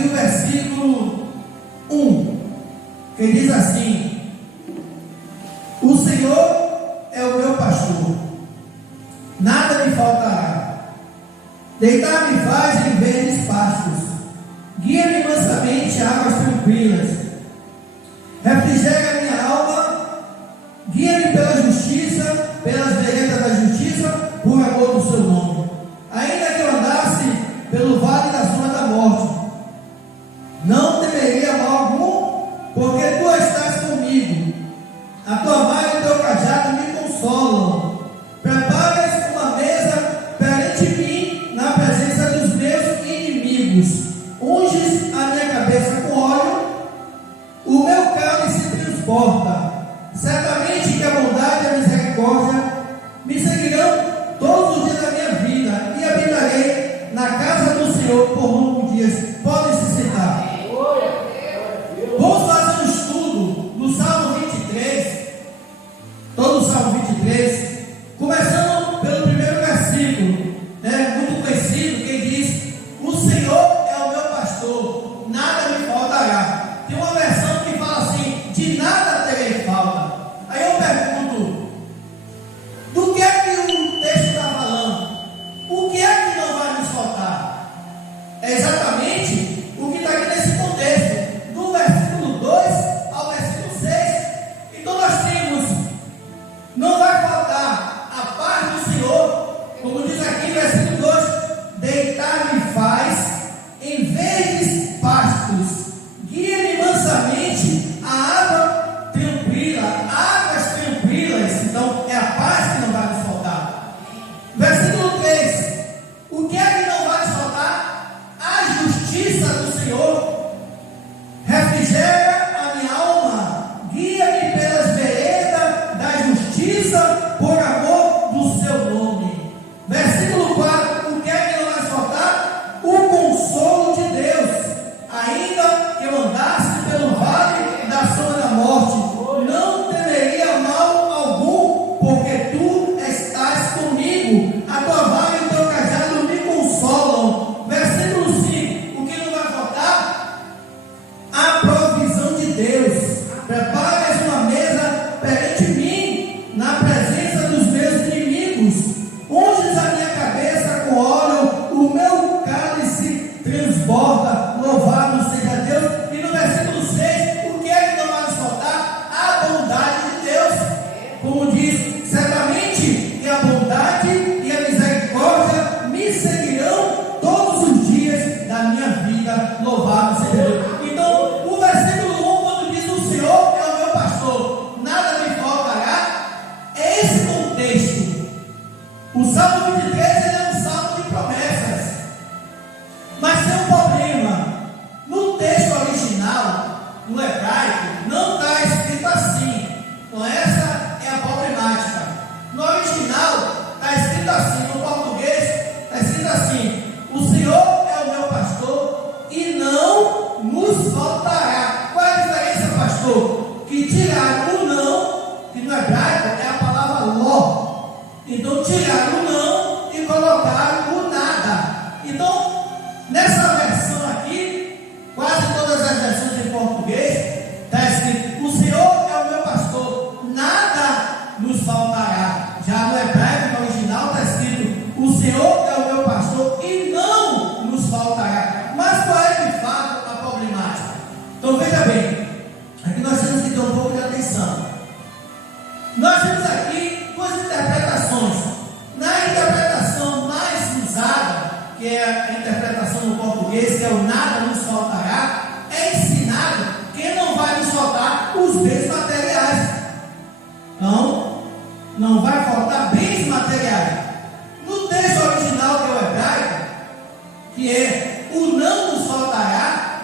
aqui o versículo 1, que diz assim: o Senhor é o meu pastor, nada me faltará. Deitar-me faz em verdes pastos, guia-me mansamente a águas tranquilas. Refrigera a minha alma, guia-me pela justiça, pelas veredas da justiça, por amor do seu nome. Ainda que eu andasse pelo vale da sombra da morte, não temeria mal algum, porque tu estás comigo. A tua vara e o teu cajado me consolam. Preparas uma mesa perante mim na presença dos meus inimigos. Unges a minha cabeça com óleo, o meu cálice se transporta. Certamente que a bondade e a misericórdia me seguirão todos os dias da minha vida, e habitarei na casa do Senhor por longos dias. Podem se sentar. Vamos fazer um estudo no Salmo 23, todo o Salmo 23, começando pelo primeiro versículo, muito conhecido, que diz: o Senhor é o meu pastor, nada me faltará. Tem uma versão que fala assim: de nada terei falta. Aí eu pergunto, do que é que o texto está falando? O que é que não vai nos faltar? É exatamente o que está aqui nesse contexto, do versículo 2 ao versículo 6. Então nós temos: não vai faltar a paz do Senhor, como diz aqui no versículo 2: deitar-me faz em verdes pastos, guia-me mansamente a água tranquila, águas tranquilas. Então é a paz que não vai nos faltar. Versículo 3: o que é que não vai nos faltar? A justiça do Senhor. Refrigera a minha alma, guia-me pelas veredas da justiça, por amor do seu nome. Versículo 4: o que é que não vai faltar? O consolo de Deus. Ainda que eu andasse pelo vale da sombra da morte, não temeria mal algum, porque tu estás comigo. A tua vara e o teu cajado me consolam. Versículo 5: o que não vai faltar? A provisão de Deus. Preparas uma mesa perante mim na presença dos meus inimigos. Unges a minha cabeça com óleo, o meu cálice transborda. Louvado seja Deus. E no versículo 6, o que é que não vai nos faltar? A bondade de Deus. Como diz: certamente que a bondade e a misericórdia me seguirão todos os dias da minha vida. Louvado seja Deus. Então, o versículo 1, quando diz: o Senhor é o meu pastor, nada me faltará, é esse contexto. O Salmo 23 ele é um salmo de promessas, mas tem um problema. No texto original, no hebraico, não está escrito assim. Então essa é a problemática. No original está escrito assim, no português está escrito assim: o Senhor é o meu pastor e não nos faltará. Qual é a diferença, pastor? Que tiraram o não, que no hebraico é a palavra ló. Então tiraram o não e colocaram o nada. Então, nessa versão aqui, quase todas as versões em português, está escrito: o Senhor é o meu pastor, nada nos faltará. Já no hebraico, no original, está escrito: o Senhor é o meu pastor e não nos faltará. Mas qual é de fato a problemática? Então veja bem, aqui nós temos que ter um pouco de atenção. Nós temos aqui duas interpretações. Na interpretação mais usada, que é a interpretação no português, que é o nada nos faltará, é ensinado que não vai nos faltar os bens materiais. Não vai faltar bens materiais. No texto original, que é o hebraico, que é o não nos faltará,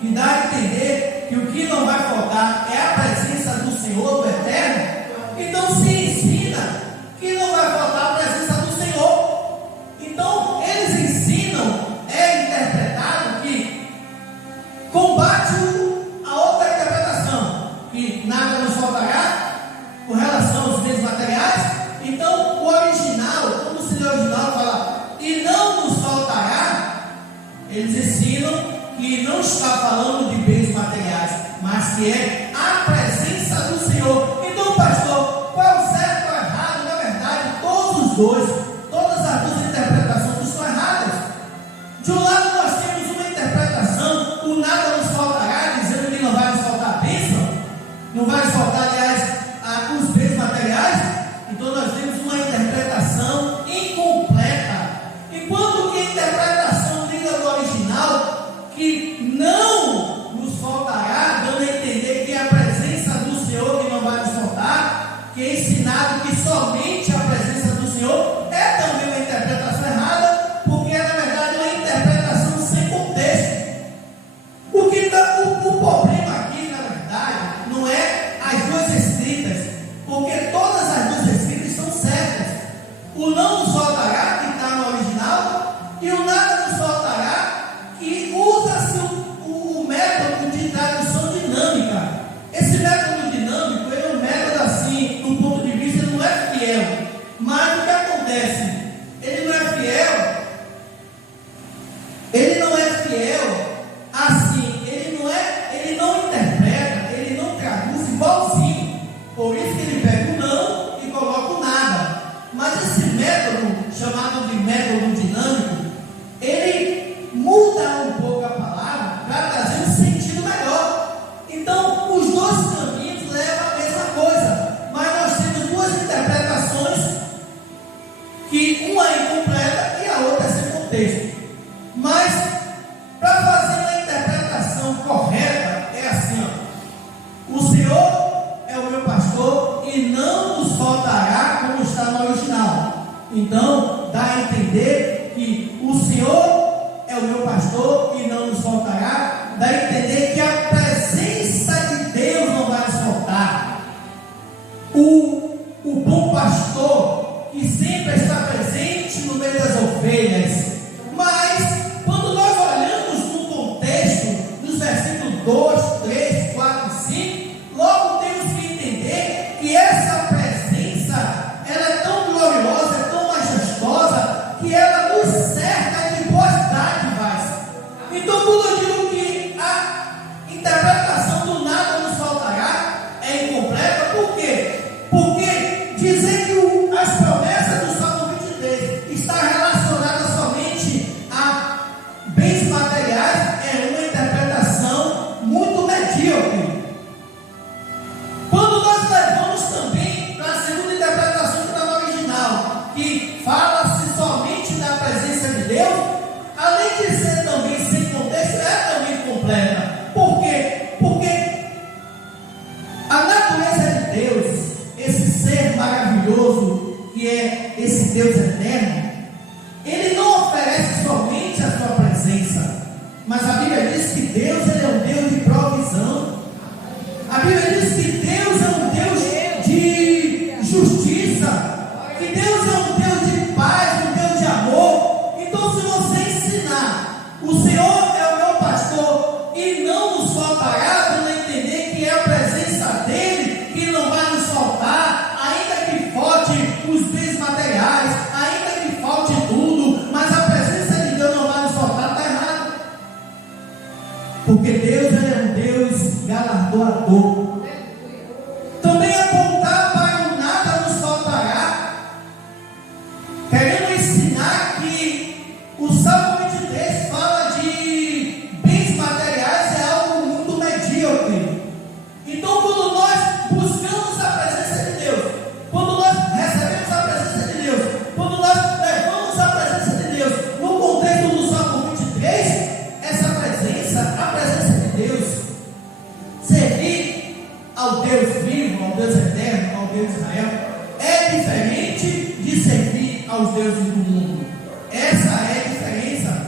que dá a entender que o que não vai faltar é a presença do Senhor, do Eterno. Então se ensina que não vai faltar a presença do Senhor. Então eles ensinam, é interpretado que combate a outra interpretação, que nada nos faltará com relação aos bens materiais. Então o original, quando se lê o original, fala: e não nos faltará. Eles ensinam que não está falando de bens materiais, mas que é a presença do Senhor. Então, pastor, qual é o certo ou errado? Na verdade, todas as duas interpretações estão erradas. De um lado nós temos uma interpretação, o nada nos faltará, dizendo que não vai nos faltar a bênção, não vai nos faltar, aliás, os bens materiais. Então nós temos uma interpretação incompleta, enquanto que a interpretação língua do original, que não nos faltará, dando a entender que é a presença do Senhor que não vai nos faltar, que é ensinado que somente a presença do Senhor, é também uma interpretação errada, porque é na verdade uma interpretação sem contexto. O problema aqui, na verdade, não é as duas escritas, porque todas as duas escritas são certas. O não nos faltará, que está no original, e o nada nos faltará, que usa-se o método de tradução dinâmica. Esse método dinâmico, ele é um método assim, do ponto de vista, ele não é fiel. Mas o que acontece? Ele não é fiel assim, ele não interpreta, ele não traduz igualzinho. Por isso que ele pega o não e coloca o nada. Mas esse método, chamado de método dinâmico, ele muda um pouco a palavra para trazer um sentido melhor. Então, os dois caminhos levam a mesma coisa, mas nós temos duas interpretações, que uma é incompleta e a outra é sem contexto. Mas, para fazer uma interpretação correta, é assim, ó: o Senhor é o meu pastor e não nos faltará, como está no original. Então, dá a entender que o Senhor é o meu pastor e não nos faltará, dá a entender que a presença de Deus não vai nos faltar. O bom pastor, que sempre está presente no meio das ovelhas. Mas, quando nós olhamos no contexto dos versículos 2, 3, 4 e 5, logo temos que entender que essa presença, ela é tão gloriosa, é tão majestosa, que ela nos cerca de boas dádivas. Então, quando eu digo que a interpretação do nada nos faltará é incompleta, por quê? Porque dizer que as promessas do Salmo 23 está relacionada somente a bens materiais é uma interpretação muito medíocre. Quando nós levamos também para a segunda interpretação que está no original, que fala-se somente da presença de Deus, além de ser também sem contexto, é também completa. Por quê? Porque a natureza de Deus, esse ser maravilhoso que é esse Deus eterno, ele não oferece somente a sua presença, mas a Bíblia diz que Deus, ele é um Deus de provisão. A Bíblia diz que Deus é um Deus de justiça, que Deus é um Deus de paz, um Deus de amor. Então, se você ensinar, o Senhor é o meu pastor e não nos faltará, dando a entender que é a presença dele que não vai nos faltar, ainda que falte os bens materiais, ainda que falte tudo, mas a presença de Deus não vai nos faltar, está errado. Porque Deus, ele é um Deus galardoador. Também apontar para o nada nos faltará, querendo ensinar que o Salmo 23 fala de bens materiais, é algo muito medíocre. Então, quando nós buscamos a presença de Deus, quando nós recebemos a presença de Deus, quando nós levamos a presença de Deus, no contexto do Salmo 23, essa presença, a presença de Deus, servir ao Deus vivo, ao Deus eterno, ao Deus de Israel, é diferente de servir aos deuses do mundo. Essa é a diferença.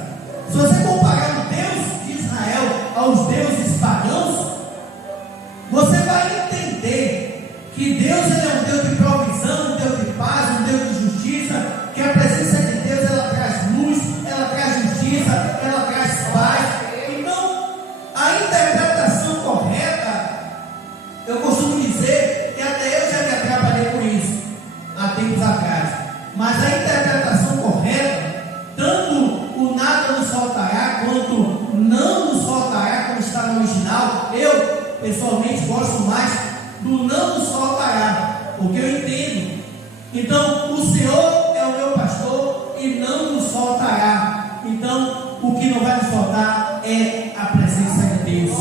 Eu, pessoalmente, gosto mais do não nos faltará, porque eu entendo. Então, o Senhor é o meu pastor e não nos faltará. Então, o que não vai nos faltar é a presença de Deus.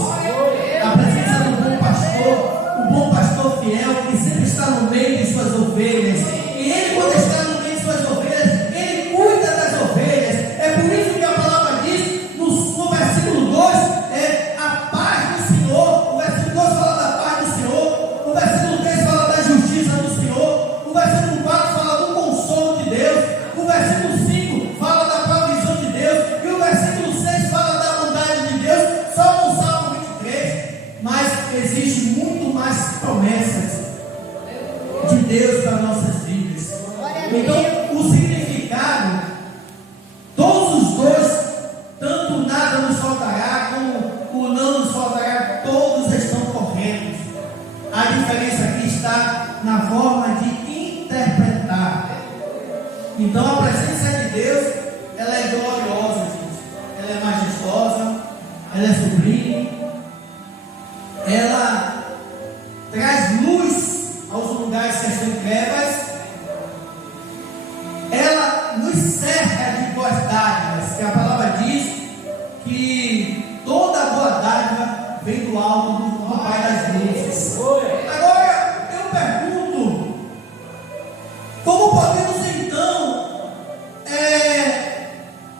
A presença do bom pastor, o bom pastor fiel, que sempre está no meio de suas ovelhas. E ele, quando está no meio de suas ovelhas, ele cuida das ovelhas. É por isso que a palavra diz, no versículo 2, a paz do Senhor. O versículo 2 fala da paz do Senhor. O versículo 3 fala da justiça do Senhor. O versículo 4 fala do consolo de Deus. O versículo 5 fala da provisão de Deus. E o versículo 6 fala da bondade de Deus. Só no Salmo 23. Mas existe muito mais promessas de Deus para nossas vidas. Então, o significado, todos os dois, tanto nada nos faltará, como o não nos faltará, todos estão corretos. A diferença aqui está na forma de interpretar. Então, a presença de Deus, ela é gloriosa, gente. Ela é majestosa, ela é sublime, ela traz luz aos lugares que estão em trevas. Ela nos cerca de boas dádivas, que a palavra diz que toda boa dádiva vem do alto do Pai das luzes. Agora, eu pergunto, como podemos então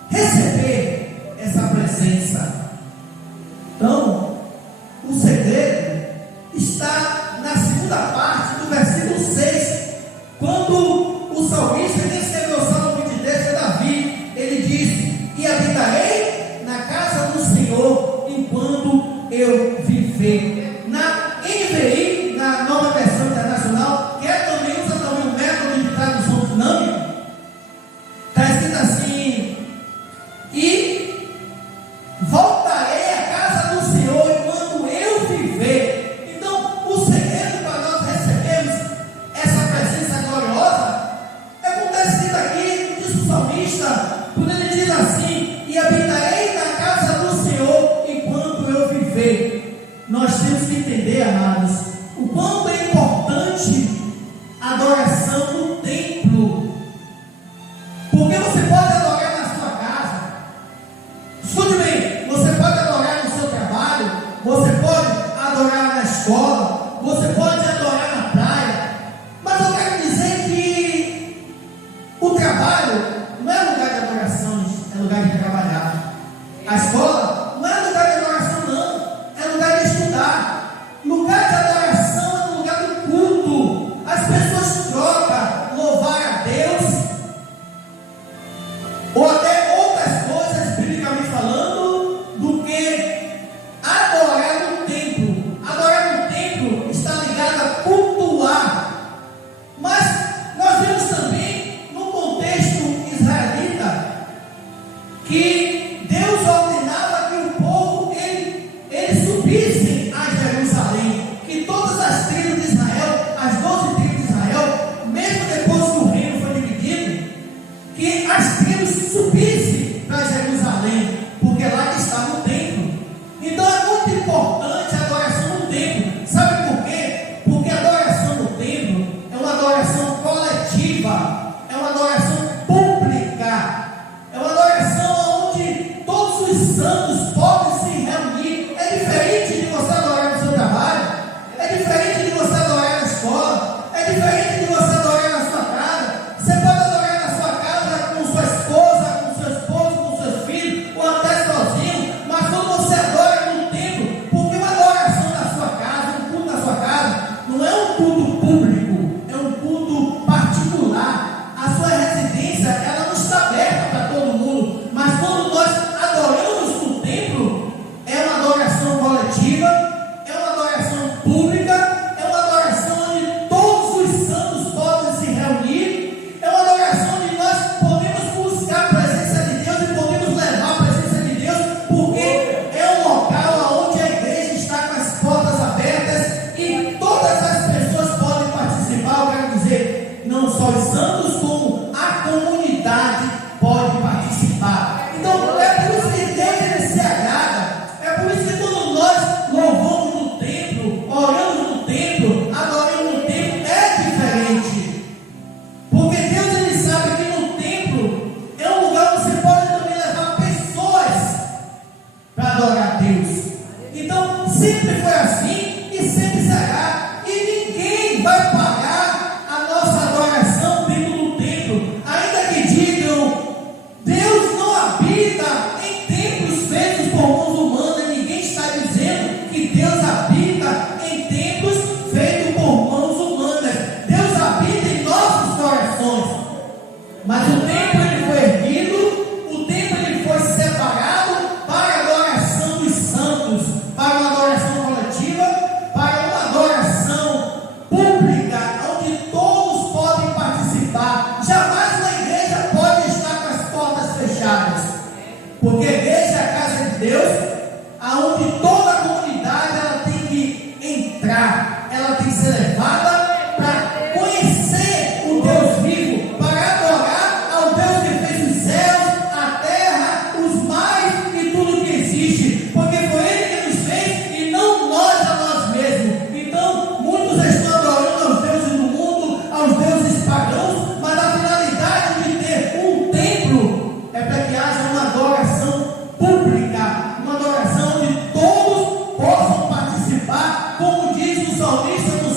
receber essa presença? Então, o segredo está na segunda parte do versículo 6, quando o salmista, quem escreveu o Salmo 23 é Davi, ele diz: e habitarei na casa do Senhor enquanto eu viver. Na NVI, na nova versão internacional, que também usa também o método de tradução dinâmica, está escrito assim: e voltarei à casa do Senhor enquanto eu viver. Então, o segredo para nós recebermos essa presença gloriosa é como está escrito aqui, diz o salmista, quando ele diz assim: e habitarei na casa do Senhor enquanto eu viver. Nós temos que entender, amados, o quanto é importante a adoração no templo. Porque você pode adorar na sua casa. Escute bem, você pode adorar no seu trabalho, você pode adorar na escola, você pode adorar na praia. Mas eu quero dizer que o trabalho não é lugar de adoração, é lugar de trabalhar. A escola não é lugar de adoração, não, é lugar de estudar. Lugar de adoração é lugar do culto. As pessoas trocam louvar a Deus ou até outras coisas, biblicamente falando, do que adorar no templo. Adorar no templo está ligado a cultuar. Mas nós vemos também no contexto israelita que Deus ordenava que o povo eles subissem a Jerusalém, que todas as tribos de Israel, as 12 tribos de Israel, mesmo depois que o reino foi dividido, que as tribos subissem para Jerusalém, porque lá que estava o templo. Então é muito importante a adoração no templo. Sabe por quê? Porque a adoração no templo é uma adoração coletiva, é uma adoração pública, é uma adoração onde todos os santos podem se reunir. É diferente de você adorar no seu trabalho, é diferente de você adorar na escola, é diferente de você adorar na sua casa. Você pode adorar na sua casa com sua esposa, com seu esposo, com seus filhos, ou até sozinho. Mas quando você adora no templo, porque uma adoração na sua casa, um culto na sua casa, não é um culto público, é um culto particular. A sua residência, ela não está aberta para todo mundo. Mas quando nós adoramos no templo, habita em templos feitos por mãos humanas. E ninguém está dizendo que Deus habita em templos feitos por mãos humanas. Deus habita em nossos corações. Mas o templo ele foi erguido, o templo ele foi separado para a adoração dos santos, para uma adoração coletiva, para uma adoração pública, onde todos podem participar. Jamais uma igreja pode estar com as portas fechadas, porque a igreja é a casa de Deus, aonde toda a comunidade ela tem que entrar, ela tem que ser levada para conhecer o Deus vivo, para adorar ao Deus que fez os céus, a terra, os mares e tudo que existe, porque foi Ele que nos fez e não nós a nós mesmos. Então, muitos estão adorando aos deuses do mundo, aos deuses pagãos, mas a finalidade de ter um templo é para que haja uma adoração pública, uma adoração onde todos possam participar, como diz o salmista no